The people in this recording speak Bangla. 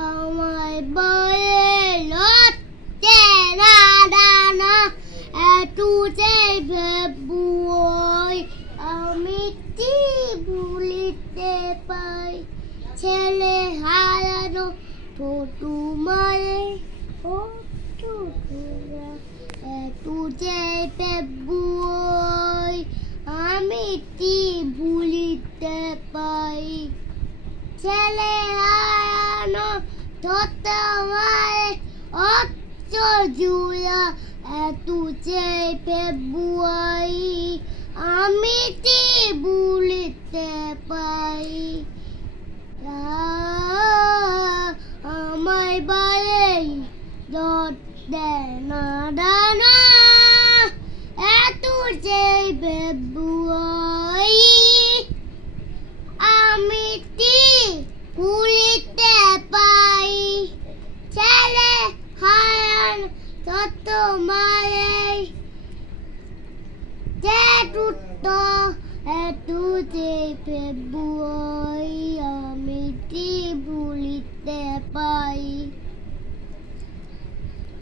আমায় বলে লড়তে না দানা তুঝে ভেবুই আমি কি ভুলিতে পাই ছেলে হারানো তোমারে ও তুঝে ভেবুই আমি কি ভুলিতে পাই ছেলে হারানো তোমারে অত জুয়া তুঝে ভেবুই আমি কি ভুলিতে পাই আমায় বলে লড়তে না দানা তুঝে ভেবুই আমি কি ভুলিতে পাই ছেলে হারানো তোমারে তুঝে ভেবুই